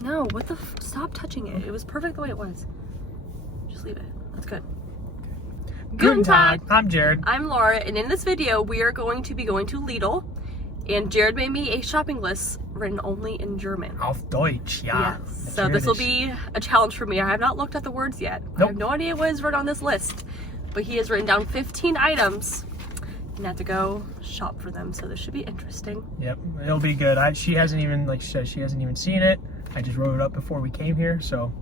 No, what the stop touching it. It was perfect the way it was. Just leave it. That's good. Guten Tag. I'm Jared. I'm Laura, and in this video, we are going to be going to Lidl, and Jared made me a shopping list written only in German. Auf Deutsch, ja. Yes. So this will be a challenge for me. I have not looked at the words yet. Nope. I have no idea what is written on this list, but he has written down 15 items and I have to go shop for them. So this should be interesting. Yep, it'll be good. She hasn't even, like she said, she hasn't even seen it. I just wrote it up before we came here, so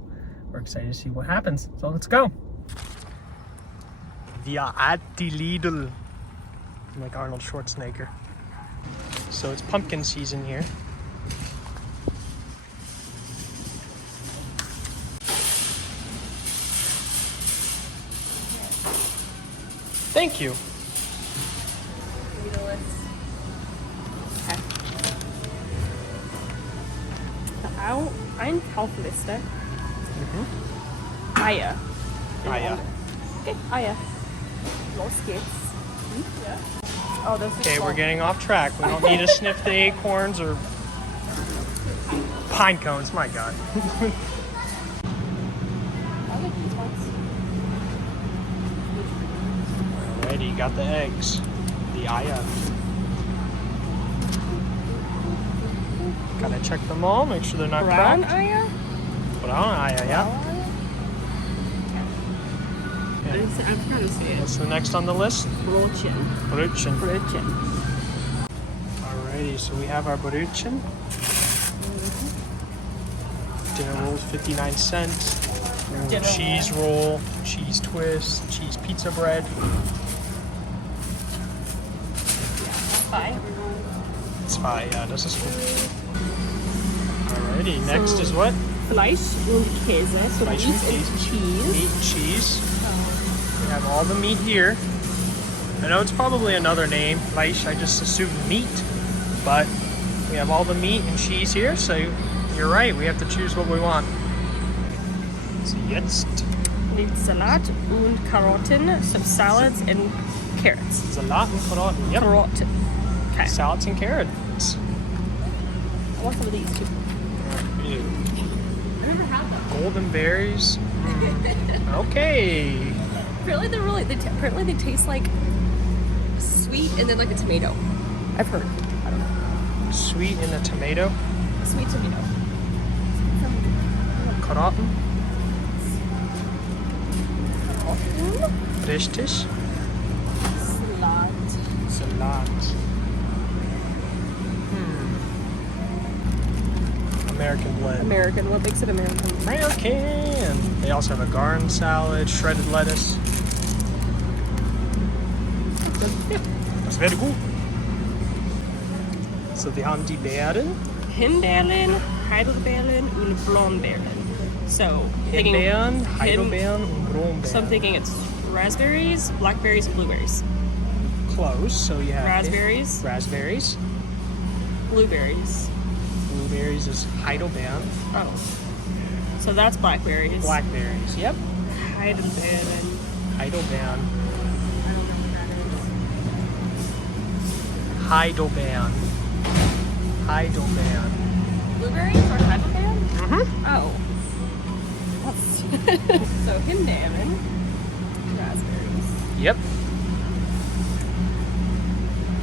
we're excited to see what happens. So let's go. Wir at die Lidl. I'm like Arnold Schwarzenegger. So it's pumpkin season here. Thank you. Okay. Einkaufliste. Eier. Eier. Okay, Eier. Los geht's. Yeah. Oh, this is Okay, cool. we're getting off track. We don't need to sniff the acorns or pine cones. My God. I like these ones. Alrighty, got the eggs. The Eier. Gotta check them all, make sure they're not Brown cracked. Eier? Brown Eier, yeah. I forgot to say it. What's the next on the list? Brötchen. Brötchen. Brötchen. Alrighty, so we have our Brötchen. Dinner rolls 59 cents. Dinner Cheese roll, cheese twist, cheese pizza bread. Bye. It's fine, yeah, das ist gut. Alrighty, next is what? Fleisch und Käse. So Fleisch meat und and Käse. cheese. Meat and cheese. We have all the meat here. I know it's probably another name, Fleisch, I just assumed meat, but we have all the meat and cheese here, so you're right, we have to choose what we want. So jetzt Need Salat und Karotten, some salads and carrots. Salat und Karotten. Yep. Karotten. Okay. Salads and carrots. I want some of these too. Ew. I never had them. Golden berries. Okay. Apparently they taste like sweet and then like a tomato. I've heard. I don't know. Sweet in a tomato. Sweet tomato. Karotten. Richtig. Salat. Salat. American blend. American. What makes it American? American. They also have a garden salad, shredded lettuce. Das wäre gut. So wir haben die Beeren. Himbeeren, Heidelbeeren und Blombeeren. So, thinking Himbeeren, Heidelbeeren und Brombeeren. So I'm thinking it's raspberries, blackberries, and blueberries. Close. So you have Raspberries. Raspberries. Blueberries. Blueberries is Heidelbeeren. Oh. So that's blackberries. Blackberries. Yep. Heidelbeeren. Heidelbeeren. I don't know what that is. Heidelbeeren. Heidelbeeren. Blueberries or Heidelbeeren? Mm-hmm. Oh. So Himbeeren. Raspberries. Yep.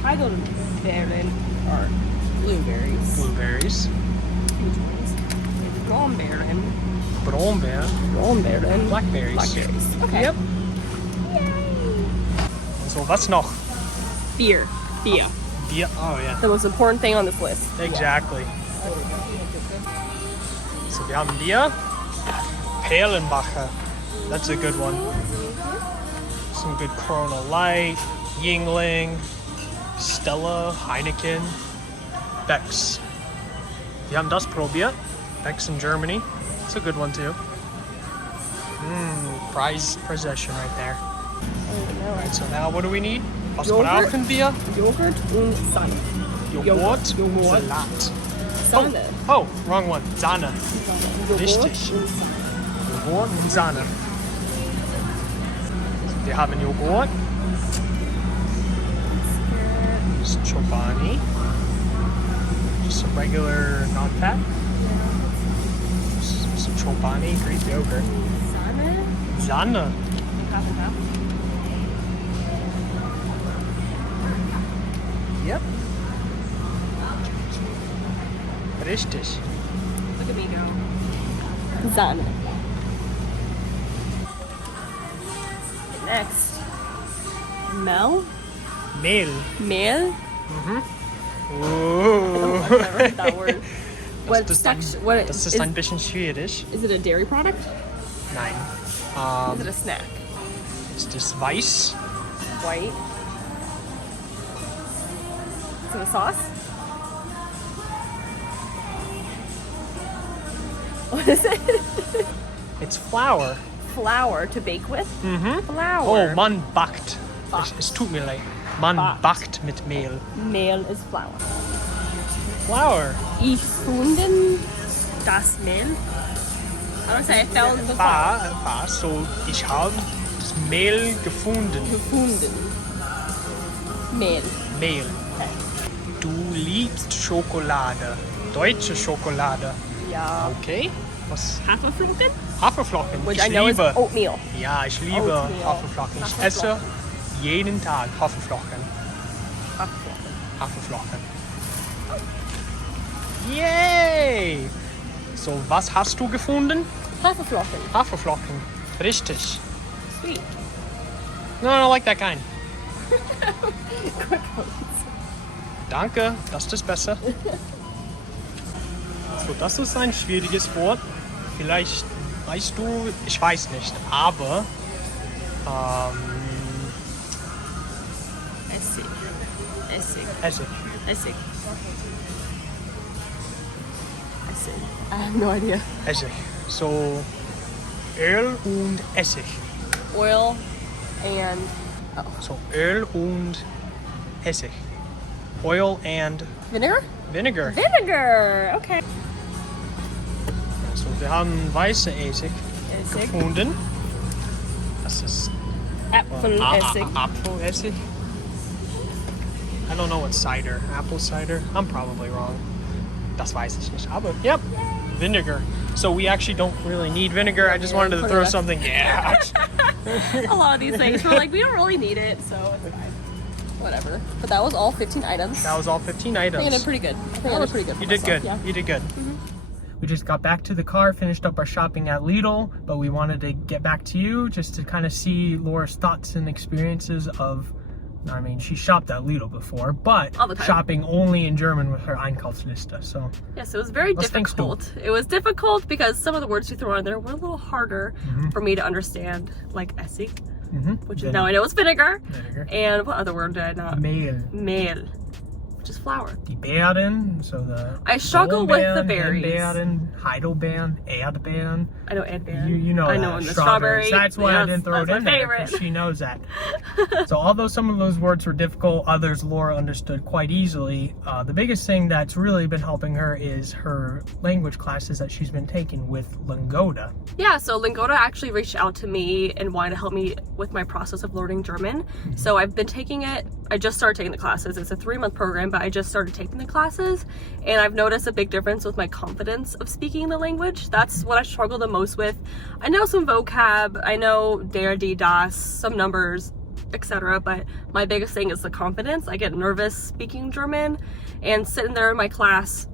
Heidelbeeren are blueberries. Blueberries. Which ones? Blombeeren. Brombeeren. Blombeeren. Blackberries. Blackberries. Okay. Yep. Yay. So what's noch? Beer. Beer. Bier. Oh yeah. The most important thing on this list. Exactly. So wir haben Bier. Perlenbacher. That's a good one. Some good Corona Light, Yingling, Stella, Heineken, Beck's. Wir haben das probiert. Beck's in Germany. It's a good one too. Prize possession right there. Alright, so now what do we need? Was Yogurt. brauchen wir? Joghurt und Sahne. Joghurt. Joghurt. Salat. Sahne. Oh, wrong one. Sahne. Joghurt Richtig. und Sahne. Joghurt und Sahne. Wir haben Joghurt. This is Chobani. Just a regular non-fat. Chobani Greek yogurt. Sahne? Sahne. Half and half. Yep. Richtig. Look at me go. Sahne. Next. Mehl? Mehl. Mehl? Oh. I've never heard that word. What Das section? What ist ein bisschen schwierig. Is it a dairy product? Nein. Is it a snack? Ist das weiß? White. Is it a sauce? What is it? It's flour. Flour to bake with? Mhm. Flour. Oh, man backt. Es tut mir leid. Man backt mit Mehl. Mehl is flour. Flour. Ich funden das Mehl. I don't say I found the flour. So, ich habe das Mehl gefunden. Gefunden. Mehl. Mehl. Okay. Du liebst Schokolade. Deutsche Schokolade. Ja. Okay. Was? Haferflocken? Haferflocken. Which Ich I know liebe. is oatmeal. Ja, ich liebe Oatmeal. Haferflocken. Ich Haferflocken. esse jeden Tag Haferflocken. Haferflocken. Haferflocken. Yay! So, was hast du gefunden? Haferflocken. Haferflocken. Richtig. Sweet. No, I don't like that kind. Quick ones. Danke, das ist besser. So, das ist ein schwieriges Wort. Vielleicht weißt du, ich weiß nicht, aber Essig. Essig. Essig. Essig. Essig. I have no idea. Essig. So, Öl und Essig. Oil and So, Öl und Essig. Oil and vinegar? Vinegar. Vinegar! Okay. So, wir haben weiße Essig Essig. gefunden. Das ist Apfelessig. Apfelessig. I don't know what cider. Apple cider? I'm probably wrong. Das weiß ich nicht. Aber, yep. Vinegar. So we actually don't really need vinegar. I just wanted to throw something. Yeah. A lot of these things, we're like, we don't really need it, so it's fine. Whatever. But that was all 15 items. That was all 15 items. I think I did pretty good. I think I did pretty good. You did myself. good. Yeah. You did good. We just got back to the car, finished up our shopping at Lidl, but we wanted to get back to you just to kind of see Laura's thoughts and experiences of, I mean, she shopped at Lidl before, but All the time. shopping only in German with her Einkaufsliste. So Yes, it was very Was thanks to- difficult. It was difficult because some of the words you threw on there were a little harder for me to understand, like Essig, which is now I know it's vinegar. Vinegar. And what other word did I not? Mehl. Mehl, which is flour. Die Beeren, so the I struggle with the Blaubeeren, berries. Himbeeren, Heidelbeeren, Erdbeeren. I know Erdbeeren. You know I that. know in the Strawberries. strawberry. That's why I Yes, didn't throw it that's in my there, favorite. 'cause she knows that. So although some of those words were difficult, others Laura understood quite easily. The biggest thing that's really been helping her is her language classes that she's been taking with Lingoda. Yeah, so Lingoda actually reached out to me and wanted to help me with my process of learning German. So I've been taking it. I just started taking the classes. It's a 3-month program, but I just started taking the classes, and I've noticed a big difference with my confidence of speaking the language. That's what I struggle the most with. I know some vocab, I know der, die, das, some numbers, etc., but my biggest thing is the confidence. I get nervous speaking German, and sitting there in my class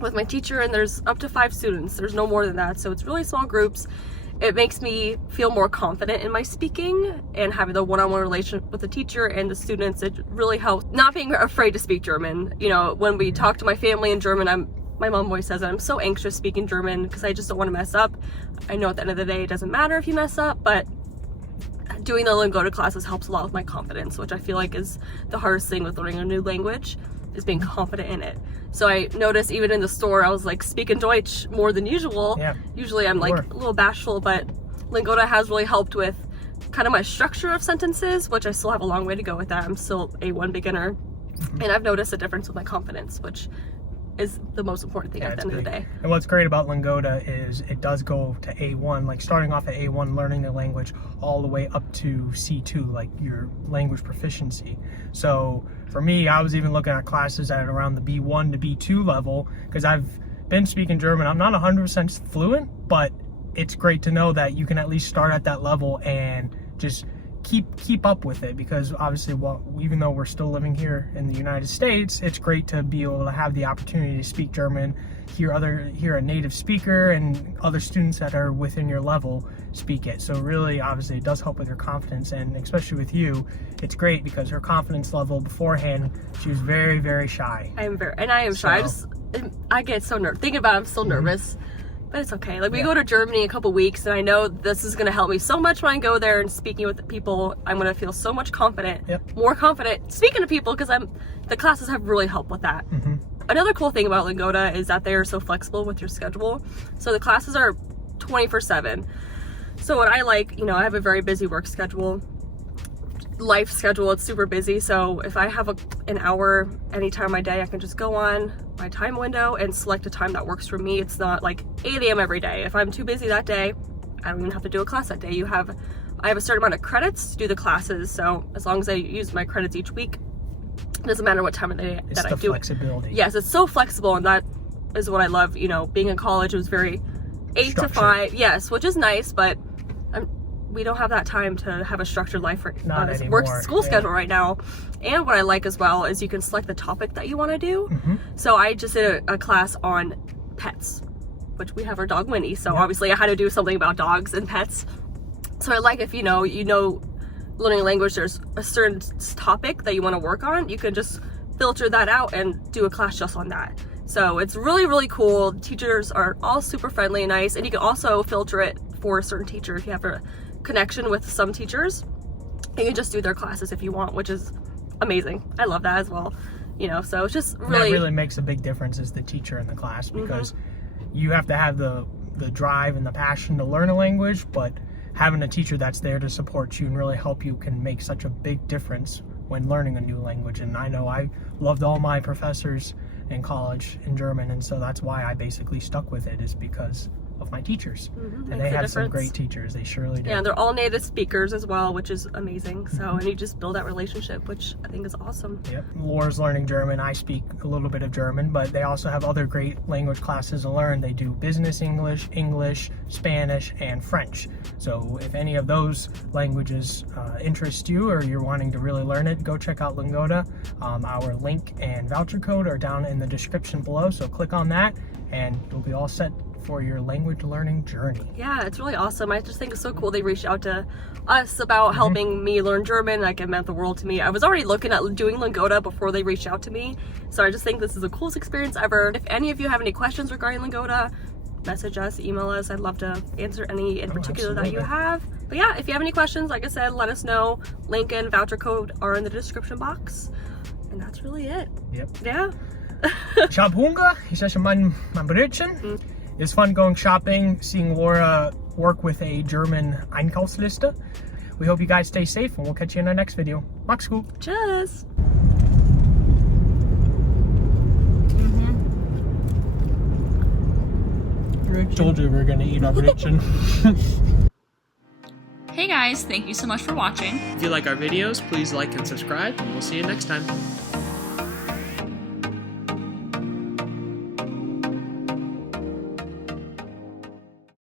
with my teacher, and there's up to 5 students. There's no more than that, so it's really small groups. It makes me feel more confident in my speaking, and having the one-on-one relationship with the teacher and the students, it really helps not being afraid to speak German. You know, when we talk to my family in German, my mom always says that I'm so anxious speaking German because I just don't want to mess up. I know at the end of the day it doesn't matter if you mess up, but doing the Lingoda classes helps a lot with my confidence, which I feel like is the hardest thing with learning a new language, is being confident in it. So I noticed even in the store, I was like speaking Deutsch more than usual. Yeah. Usually I'm like a little bashful, but Lingoda has really helped with kind of my structure of sentences, which I still have a long way to go with that. I'm still A1 beginner. And I've noticed a difference with my confidence, which is the most important thing at the end of the day. And what's great about Lingoda is it does go to A1, like starting off at A1, learning the language, all the way up to C2, like your language proficiency. So for me, I was even looking at classes at around the B1 to B2 level, because I've been speaking German. I'm not 100% fluent, but it's great to know that you can at least start at that level and just keep up with it, because obviously, well, even though we're still living here in the United States, it's great to be able to have the opportunity to speak German, hear a native speaker and other students that are within your level speak it. So really, obviously, it does help with her confidence, and especially with you, it's great because her confidence level beforehand, she was very, very shy. I am shy. I get so nervous. Thinking about it, I'm still nervous. But it's okay. Like, we go to Germany in a couple weeks, and I know this is going to help me so much when I go there and speaking with people. I'm going to feel so much confident, more confident speaking to people, because the classes have really helped with that. Another cool thing about Lingoda is that they are so flexible with your schedule. So the classes are 24/7. So what I like, I have a very busy work schedule, life schedule. It's super busy. So if I have an hour any time of my day, I can just go on my time window and select a time that works for me. It's not like 8 a.m. every day. If I'm too busy that day, I don't even have to do a class that day. I have a certain amount of credits to do the classes. So as long as I use my credits each week, it doesn't matter what time of the day that I do it. It's the flexibility. Yes, it's so flexible, and that is what I love. Being in college, it was very 8 to 5. Yes, which is nice, but we don't have that time to have a structured life for school schedule right now. And what I like as well is you can select the topic that you want to do. So I just did a class on pets, which we have our dog Winnie. So obviously I had to do something about dogs and pets. So I like, if you know learning a language, there's a certain topic that you want to work on, you can just filter that out and do a class just on that. So it's really, really cool. Teachers are all super friendly and nice, and you can also filter it for a certain teacher if you have a connection with some teachers. You can just do their classes if you want, which is amazing. I love that as well. So it's just really... That really makes a big difference as the teacher in the class, because you have to have the drive and the passion to learn a language, but having a teacher that's there to support you and really help you can make such a big difference when learning a new language. And I know I loved all my professors in college in German, and so that's why I basically stuck with it, is because of my teachers. And they had some great teachers. They surely did. Yeah, they're all native speakers as well, which is amazing. So, and you just build that relationship, which I think is awesome. Yep. Laura's learning German. I speak a little bit of German, but they also have other great language classes to learn. They do business English, Spanish, and French. So if any of those languages interest you, or you're wanting to really learn it, go check out Lingoda. Our link and voucher code are down in the description below. So click on that and you'll be all set for your language learning journey. Yeah, it's really awesome. I just think it's so cool they reached out to us about helping me learn German. Like, it meant the world to me. I was already looking at doing Lingoda before they reached out to me. So I just think this is the coolest experience ever. If any of you have any questions regarding Lingoda, message us, email us. I'd love to answer any in particular that you have. But yeah, if you have any questions, like I said, let us know. Link and voucher code are in the description box. And that's really it. Yep. Yeah. Ich hab Hunger. Ich esse mein Brötchen. It's fun going shopping, seeing Lora work with a German Einkaufsliste. We hope you guys stay safe, and we'll catch you in our next video. Mach's gut. Tschüss. Told you we were gonna eat our Brötchen. Hey guys, thank you so much for watching. If you like our videos, please like and subscribe, and we'll see you next time.